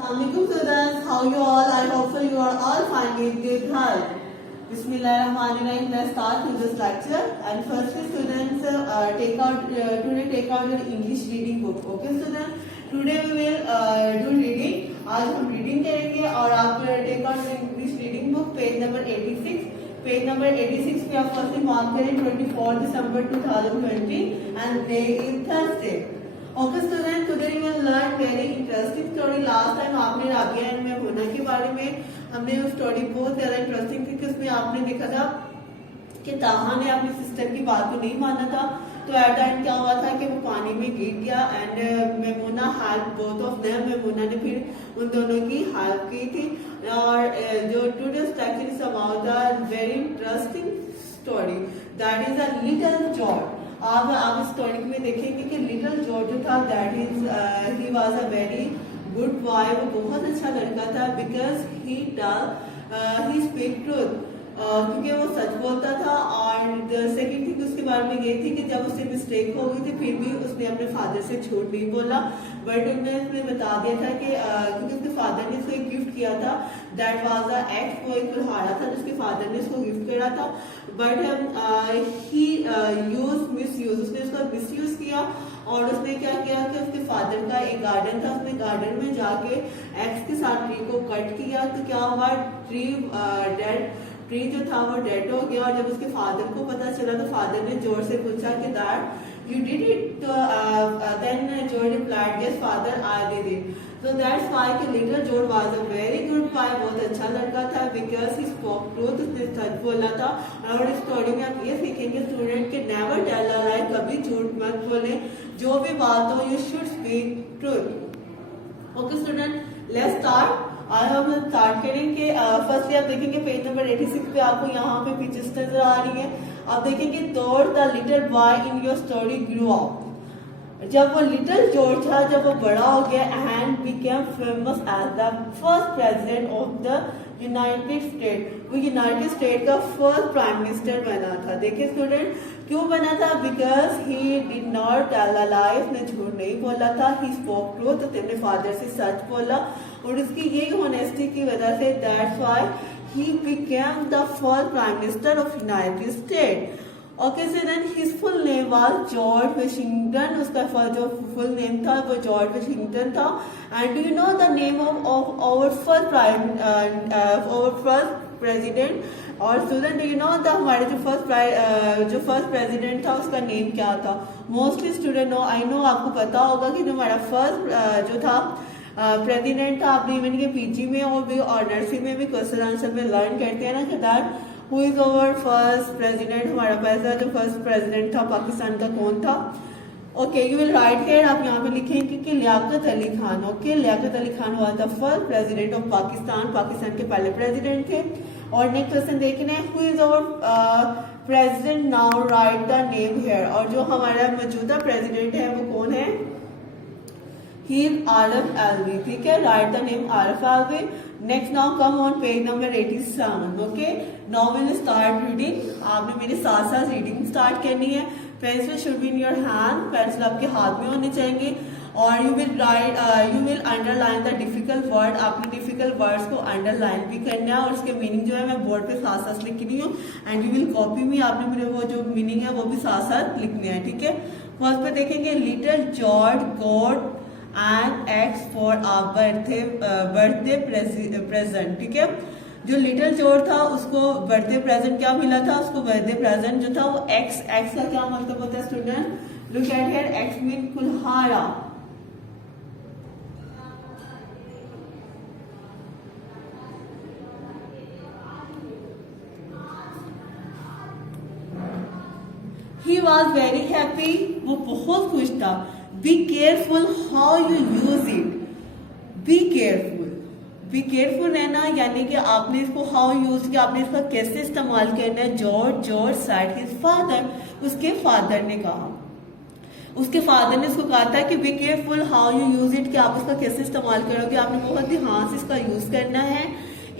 Assalamualaikum students, how you all? I hope so you are all fine with good health. Bismillahirrahmanirrahim. Let's start with this lecture. And firstly, students, take out your English reading book. Okay, students. Today we will do reading. आज हम reading करेंगे और आप take out your English reading book, page number 86. Page number 86 पे आप firstly mark करें 24 December 2020 and day is Thursday. Okay students, today we will learn very interesting story. Last time आपने Rabia and Maimuna के बारे में हमने वो स्टोरी बहुत ज्यादा इंटरेस्टिंग थी कि उसमें आपने देखा था कि ताहा ने अपनी सिस्टर की बात को नहीं माना था, तो एट टाइम क्या हुआ था कि वो पानी में गिर गया and Maimuna help both of them. Maimuna ने फिर उन दोनों की हेल्प की थी. और जो today's lecture is about the very interesting story that is a little George. आप इस स्टोरी में देखेंगे कि लिटिल जॉर्ज जो था that is he was a very good boy. वो बहुत अच्छा लड़का था बिकॉज ही स्पीक ट्रूथ, क्योंकि वो सच बोलता था. और सेकंड थिंग उसके बारे में ये थी कि जब उससे मिस्टेक हो गई थी फिर भी उसने अपने फादर से झूठ नहीं बोला, बट उसने बता दिया था कि क्योंकि उसके फादर ने उसको एक गिफ्ट किया था दैट वाज अ एक्स. वो एक कुल्हाड़ा था जिसके फादर ने उसको गिफ्ट करा था, बट ही मिसयूज, उसने उसका मिसयूज किया. और उसने क्या किया कि उसके फादर का एक गार्डन था, उसने गार्डन में जाके एक्स के साथ ट्री को कट किया. तो क्या हुआ, ट्री जो था वो डेड हो गया. और जब उसके फादर को पता चला तो फादर ने जोर से पूछा कि that you did it. Then George replied yes father I did it. So that's why कि little George was a very good boy, बहुत अच्छा लड़का था बिकॉज ही स्पोक ट्रूथ, उसने सच बोला था. और इस स्टोरी में आप ये सीखेंगे स्टूडेंट के नेवर टेल अ लाई, कभी झूठ मत बोले, जो भी बात हो you should speak truth. Okay student, let's start. आज हम स्टार्ट करेंगे. फर्स्टली आप देखेंगे पेज नंबर 86 पे आपको यहाँ पे पिक्चर्स नजर आ रही है. आप देखेंगे तोड़ the little boy in your story grew up. जब वो लिटिल जॉर्ज था, जब वो बड़ा हो गया and became famous as the first president of the United State. वो यूनाइटेड स्टेट का फर्स्ट प्राइम मिनिस्टर बना था. देखिए स्टूडेंट, क्यों बना था? Because he did not tell a lie, उसने झूठ नहीं बोला था. ही स्पोक ट्रूथ, तो अपने फादर से सच बोला. और उसकी यही ऑनेस्टी की वजह से that's why he became the first prime minister of United State. Okay so then his full name was George Washington. उसका जो फुल नेम था वो जॉर्ज वाशिंगटन था. And do you know the name of our first president? और student do you know the हमारे जो first president था उसका नेम क्या था? Mostly student know, I know आपको पता होगा कि जो हमारा फर्स्ट जो था प्रेसिडेंट था. आपने इवन के पीजी में और भी ऑनर्सी में भी क्वेश्चन आंसर में लर्न करते हैं ना कि that who is our first president. हमारा पहला जो फर्स्ट प्रेसिडेंट था पाकिस्तान का कौन था? Okay, you will right here. आप यहाँ पे लिखेंगे कि लियाकत अली खान. ओके, लियाकत अली खान हुआ था first president of Pakistan. Pakistan के पहले प्रेसिडेंट थे. और नेक्स्ट क्वेश्चन देखना है, who is our president now, write the name here. और जो हमारा मौजूदा प्रेसिडेंट है वो कौन है? He is Arif Alvi. ठीक है, right the name Arif Alvi. Next now come on page number 87. Okay, now will start reading. आपने मेरे साथ साथ रीडिंग स्टार्ट करनी है. Pencil should be in your hand, pencil आपके हाथ में होने चाहिए. और you will underline the difficult word. आपने डिफिकल्ट वर्ड्स को अंडरलाइन भी करना है और उसके मीनिंग जो है मैं बोर्ड पे साथ साथ लिख रही हूँ. And you will copy me. आपने मेरे वो जो मीनिंग है वो भी साथ साथ लिखने हैं. ठीक है, फर्स्ट पे देखेंगे little George got and x for uh birthday present. ठीक है, जो लिटिल जॉर्ज था उसको बर्थडे प्रेजेंट क्या मिला था? उसको बर्थडे प्रेजेंट जो था वो एक्स. एक्स का क्या मतलब होता है student? Look at here, axe mean कुल्हाड़ा. ही वॉज वेरी हैप्पी, वो बहुत खुश था. Be careful how you use it. Be careful रहना यानी कि आपने इसको हाउ यूज किया, आपने इसका कैसे इस्तेमाल करना है. जॉर्ज सेड हिज फादर, उसके फादर ने कहा, उसके फादर ने उसको कहा था कि B careful how you use it, कि आप इसका कैसे इस्तेमाल करोगे, आपने बहुत ध्यान से इसका यूज करना है.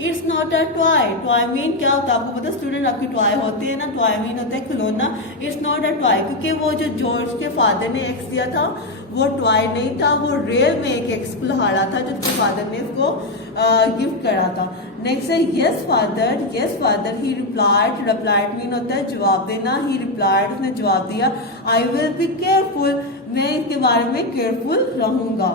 It's not a toy. Toy mean क्या होता है आपको पता स्टूडेंट, आपके टॉय होते हैं ना, टॉय मीन होता है खिलौना। इट्स नॉट अ टॉय, क्योंकि वो जो जॉर्ज के फादर ने एक्स दिया था वो टॉय नहीं था, वो रियल में एक एक्स कुल्हाड़ा था जो उसके फादर ने उसको गिफ्ट करा था। नेक्स्ट है यस फादर, यस फादर ही रिप्लाइड। रिप्लाइड मीन होता है जवाब देना। ही रिप्लाइड, उसने जवाब दिया। आई विल बी केयरफुल, मैं इसके बारे में केयरफुल रहूंगा।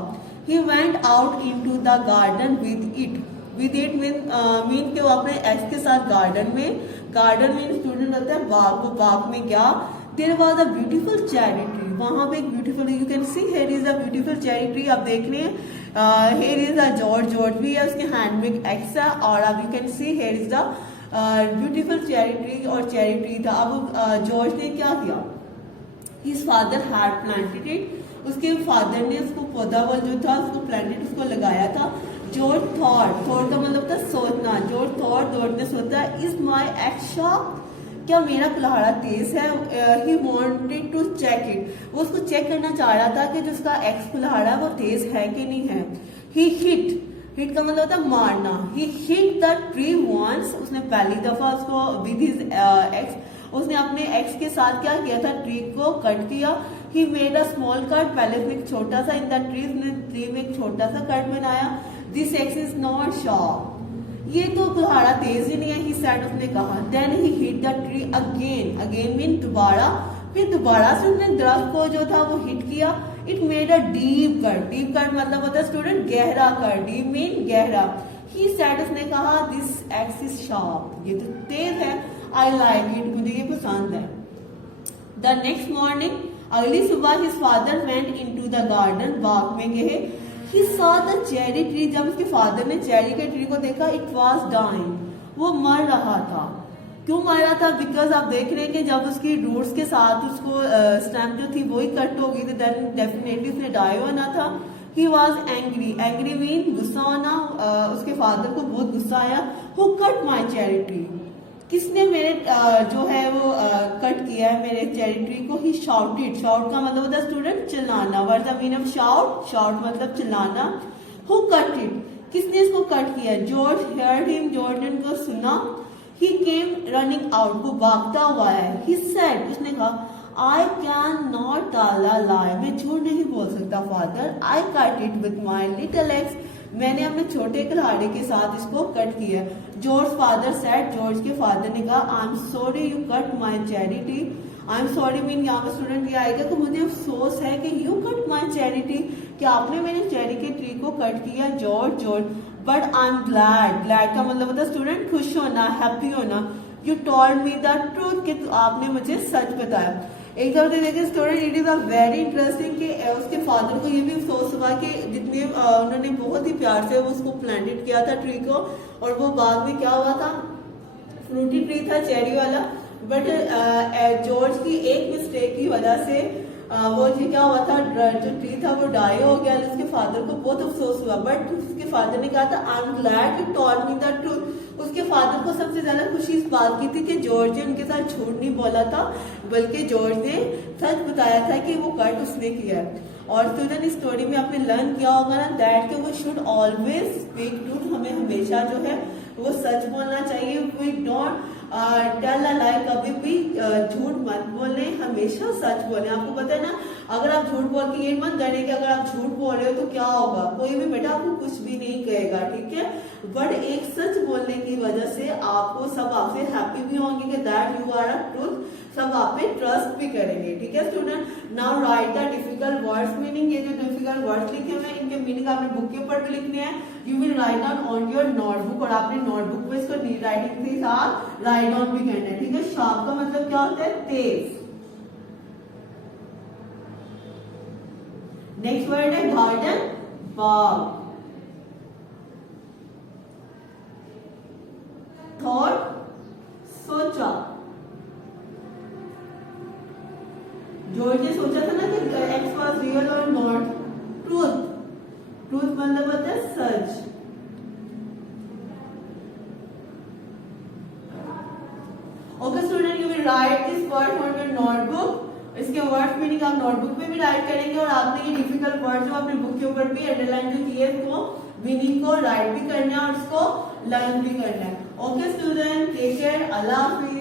He went out into the garden with it. With it mean कि वो अपने एक्स के साथ गार्डन में, गार्डन मीन स्टूडेंट होता है बाग, वो बाग में गया। There was a beautiful cherry tree, वहां पे एक beautiful, you can see here is a beautiful cherry tree. आप देख रहे हैं here is a George, George भी है, उसके हैंड में एक्स है, और अब you can see here is the beautiful cherry tree, और चेरी ट्री था। अब जॉर्ज ने क्या किया, his father had planted it, उसके फादर ने उसको पौधा वो जो था उसको प्लांटेड, उसको लगाया था। जॉर्ज थॉट, थॉट का मतलब था सोचना। जॉर्ज थॉट, जॉर्ज ने सोचा इज माई एक्स शार्प, क्या मेरा कुल्हाड़ा तेज है। He wanted to check it, वो उसको चेक करना चाह रहा था कि जो उसका एक्स कुल्हाड़ा वो तेज है कि नहीं है। ही हिट, हिट का मतलब होता है मारना। ही हिट द ट्री वंस, उसने पहली दफा उसको विद हिज एक्स, उसने अपने एक्स के साथ क्या किया था, ट्री को कट किया। He made a small cut, पहले उसने एक छोटा सा, इन द ट्री, उसने ट्री में एक छोटा सा कट बनाया। This x is not sharp, ये तो कुल्हाड़ा तेज ही नहीं है। ही सेड, उसने कहा। Then he hit the tree again, again mean दोबारा, फिर दोबारा से उसने दरख्त को जो था वो हिट किया। It made a deep cut, deep cut मतलब होता है स्टूडेंट गहरा कट, डीप मीन गहरा। ही सेड, उसने कहा दिस एक्स इज शार्प, ये तो तेज है। आई लाइक इट, मुझे ये पसंद है। द नेक्स्ट मॉर्निंग, अगली सुबह his father went into the garden, बाग में गए। He saw the cherry tree, जब उसके फादर ने चेरी के ट्री को देखा, it was dying, वो मर रहा था। क्यों मर रहा था, बिकॉज आप देख रहे हैं कि जब उसकी रूट्स के साथ उसको स्टेम जो थी वही कट होगी तो देन डेफिनेटली उसने डाई होना था। He was angry, angry mean गुस्सा होना। उसके फादर को बहुत गुस्सा आया। Who cut my cherry tree, किसने मेरे जो है वो कट किया है मेरे चेरी ट्री को। ही शाउटेड, शाउट का मतलब होता है स्टूडेंट चिल्लाना। What the mean of shout, shout मतलब चिल्लाना। हु कट इट, किसने इसको कट किया। जॉर्ज हेयर्ड हिम, जॉर्ज ने उनको सुना। ही केम रनिंग आउट, वो भागता हुआ है। ही सेड, उसने कहा I can not tell a lie, मैं झूठ नहीं बोल सकता father. I cut it with my little axe, मैंने अपने छोटे कुल्हाड़े के साथ इसको कट किया। जॉर्ज फादर सेड, जॉर्ज के फादर ने कहा I am sorry you cut my cherry tree. I am sorry mean यहाँ पे स्टूडेंट ये आएगा कि मुझे अफसोस है कि you cut my cherry tree, कि आपने मेरे चेरी के ट्री को कट किया। George, George, but I am glad, glad का मतलब होता है स्टूडेंट खुश होना, हैप्पी होना। You told me the truth, कि आपने मुझे सच बताया। एक तरफ से देखिए student, it is a very interesting कि उसके फादर को ये भी अफसोस हुआ कि जितने उन्होंने बहुत ही प्यार से उसको प्लांटेड किया था ट्री को, और वो बाद में क्या हुआ था, फ्रूटी ट्री था चेरी वाला, बट जॉर्ज की एक मिस्टेक की वजह से वो जी क्या हुआ था, जो ट्री था वो डाई हो गया। उसके फादर को बहुत अफसोस हुआ, बट उसके फादर ने कहा था I am glad you told me the truth. उसके फादर को सबसे ज्यादा खुशी इस बात की थी कि जॉर्ज ने उनके साथ झूठ नहीं बोला था, बल्कि जॉर्ज ने सच बताया था कि वो कट उसने किया है। और स्टूडेंट इस स्टोरी में आपने लर्न किया होगा ना दैट कि वो शुड ऑलवेज स्पीक ट्रूथ, हमें हमेशा जो है वो सच बोलना चाहिए। वी डोंट टेल अ लाई, कभी भी झूठ मत बोले, हमेशा सच बोले। आपको पता है ना, अगर आप झूठ बोल के ये मत डरे कि अगर आप झूठ बोल रहे हो तो क्या होगा, कोई भी बेटा आपको कुछ भी नहीं कहेगा, ठीक है। बट एक सच बोलने की वजह से आपको सब आपसे हैप्पी भी होंगे कि that you are a truth, सब आप पे ट्रस्ट भी करेंगे, ठीक है student. Now write the difficult words meaning, ये जो डिफिकल्ट वर्ड्स लिखे हुए हैं इनके मीनिंग आपने बुक के ऊपर भी लिखने हैं। You will right on your notebook, और आपने नोटबुक पे इसको राइटिंग के साथ राइट डाउन भी करना है, ठीक है। शार्प का मतलब क्या होता है, तेज। नेक्स्ट वर्ड है गार्डन, बाग। थॉट, सोचा। जॉर्ज ने सोचा था ना कि एक्स वाज रियल और नॉट ट्रूथ, ट्रूथ मतलब होता है सच। Okay student, you will write this word on your notebook. इसके वर्ड मीनिंग आप नोटबुक पे भी राइट करेंगे, और आपने ये डिफिकल्ट वर्ड जो अपने बुक के ऊपर भी अंडरलाइन जो किए इसको मीनिंग को राइट भी करना है और उसको लर्न भी करना है। ओके स्टूडेंट, टेक केयर, अल्लाह हाफिज।